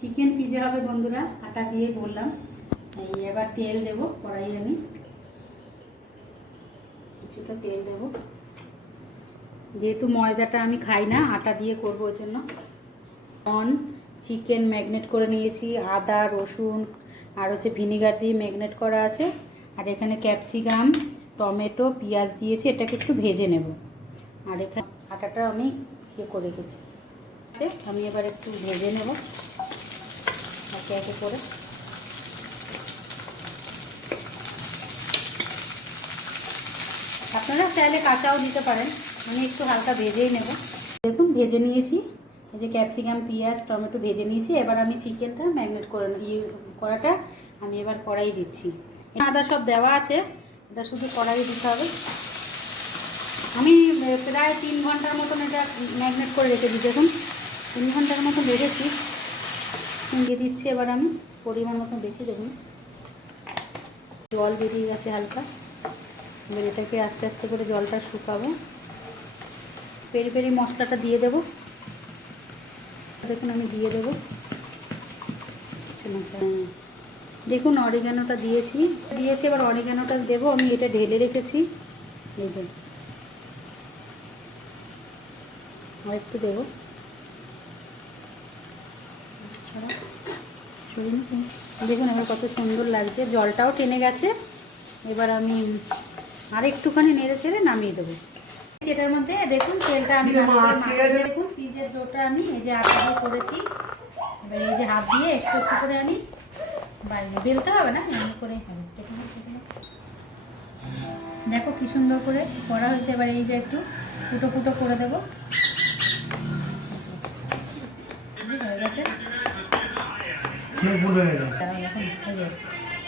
Chicken pizza হবে বন্ধুরা, আটা দিয়ে বললাম। এই এবার তেল দেব কড়াই, আমি কিছুটা তেল দেব, যেহেতু ময়দাটা আমি খাই না, আটা দিয়ে করবো ওই জন্য। চিকেন ম্যাগনেট করে নিয়েছি, আদা রসুন আর হচ্ছে ভিনিগার দিয়ে ম্যাগনেট করা আছে। আর এখানে ক্যাপসিকাম টমেটো পেঁয়াজ দিয়েছি, এটাকে একটু ভেজে নেব। আর এখানে আটাটা আমি করে রেখেছি, আমি এবার একটু ভেজে নেব একে একে করে। আপনারা চাইলে কাঁচাও দিতে পারেন, আমি একটু হালকা ভেজেই নেব। দেখুন ভেজে নিয়েছি, এই যে ক্যাপসিকাম পেঁয়াজ টমেটো ভেজে নিয়েছি। এবার আমি চিকেনটা ম্যাগনেট করে করাটা আমি এবার কড়াই দিচ্ছি। আদা সব দেওয়া আছে, এটা শুধু কড়াই দিতে হবে। আমি প্রায় 3 ঘন্টার মতন এটা ম্যাগনেট করে রেখে দিই। দেখুন 3 ঘন্টার মতন রেখেছি। দিয়ে দিচ্ছি এবার আমি পরিমাণ মতন বেশি, দেখুন জল বেরিয়ে গেছে হালকা। এবার এটাকে আস্তে আস্তে করে জলটা শুকাবো। পেরি পেরি মশলাটা দিয়ে দেবো, দেখুন আমি দিয়ে দেবো। দেখুন অরিগানোটা দিয়েছি, এবার অরিগানোটা দেবো। আমি এটা ঢেলে রেখেছি, এই যে আর একটু দেবো। দেখুন এবার কত সুন্দর লাগছে, জলটাও টেনে গেছে। এবার আমি আর একটুখানি নেড়ে চেড়ে নামিয়ে দেবো। এটার মধ্যে দেখুন তেলটা আমি দেখুন পিজের ডোটা আমি এই যে আটা দিয়ে করেছি। এবার এই যে হাত দিয়ে একটু একটু করে আমি বাইরে বেলতে হবে না, এমনি করেই হবে। দেখো কি সুন্দর করে করা হয়েছে। এবার এই যে একটু ফুটো ফুটো করে দেবো, হয়ে গেছে।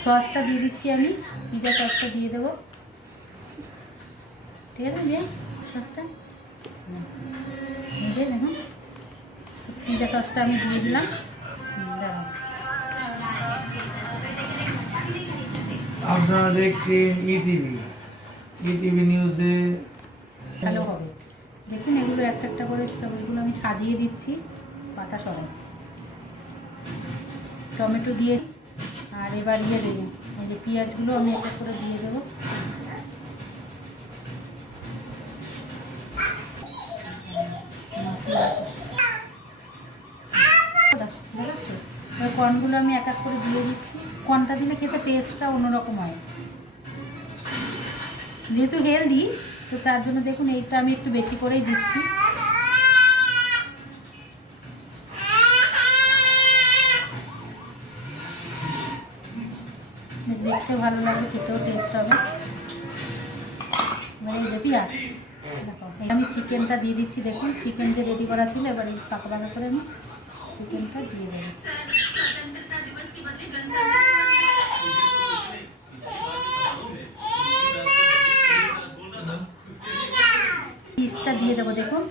সসটা দিয়ে দিচ্ছি আমি, পিজা সসটা দিয়ে দেবো। ঠিক আছে, যে সসটা দেখুন পিজা সসটা আমি দিয়ে দিলাম। দাঁড়াও, আপনারা দেখছেন ইটিভি নিউজে। ভালো হবে। দেখুন এগুলো একটা একটা করে স্ট্রবেরিগুলো আমি সাজিয়ে দিচ্ছি পাতা সহ, টমেটো দিয়ে। আর এবার দিয়ে দেবো এই যে পেঁয়াজগুলো আমি একটা করে দিয়ে দেবো। এবার কর্নগুলো আমি এক এক করে দিয়ে দিচ্ছি। কর্নটা দিলে খেতে টেস্টটা অন্যরকম হয়, যেহেতু হেলদি, তো তার জন্য দেখুন এইটা আমি একটু বেশি করেই দিচ্ছি। বেশ দেখতেও ভালো লাগবে, খেতেও টেস্ট হবে। এবারে এই যে পেঁয়াজ, আমি চিকেনটা দিয়ে দিচ্ছি। দেখুন চিকেন যে রেডি করা ছিল, এবার পাকা পাকা করে আমি চিকেনটা দিয়ে দেবো। চিজটা দিয়ে দেবো, দেখুন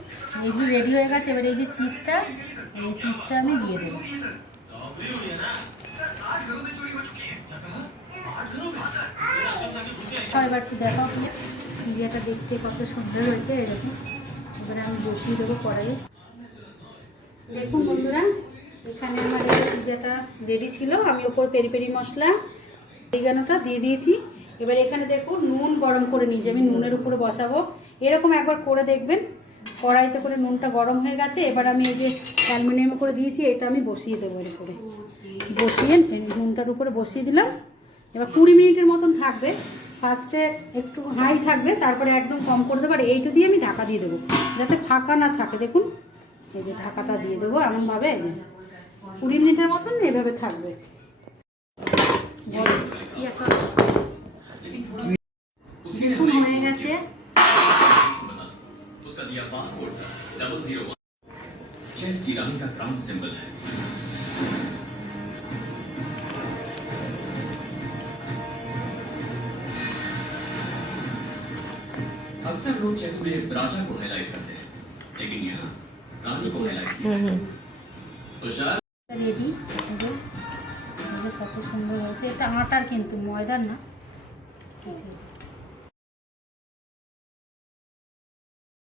এগুলো রেডি হয়ে গেছে। এবার এই যে চিজটা, এই চিজটা আমি দিয়ে দেবো। এবার একটু দেখাও, পিজাটা দেখতে কত সুন্দর হয়েছে এরকম। এবারে আমি বসিয়ে দেবো কড়াইয়ে। দেখুন বন্ধুরা, এখানে আমার এই পিজাটা রেডি ছিল। আমি ওপর পেরি পেরি মশলা অরিগানোটা দিয়ে দিয়েছি। এবার এখানে দেখুন নুন গরম করে নিয়েছি, আমি নুনের উপরে বসাবো। এরকম একবার করে দেখবেন, কড়াইতে করে নুনটা গরম হয়ে গেছে। এবার আমি এই যে অ্যালুমিনিয়ামে করে দিয়েছি, এটা আমি বসিয়ে দেবো। এর উপরে বসিয়ে নুনটার উপরে বসিয়ে দিলাম। এবার 20 মিনিটের মতন থাকবে। ফার্স্টে একটু হাই থাকবে, তারপরে একদম কম করে দেবো। আর এইটা দিয়ে আমি ঢাকা দিয়ে দেবো, যাতে ফাঁকা না থাকে। দেখুন এই যে ঢাকাটা দিয়ে দেবো এমনভাবে, এই যে 20 মিনিটের মতন এভাবে থাকবে। দেখুন হয়ে গেছে। अक्सर लोग चेस में राजा को हाईलाइट करते हैं, लेकिन यहाँ रानी को हाईलाइट किया है। तो शायद রেডি। কত সুন্দর হয়েছে, এটা আটার কিন্তু ময়দার না।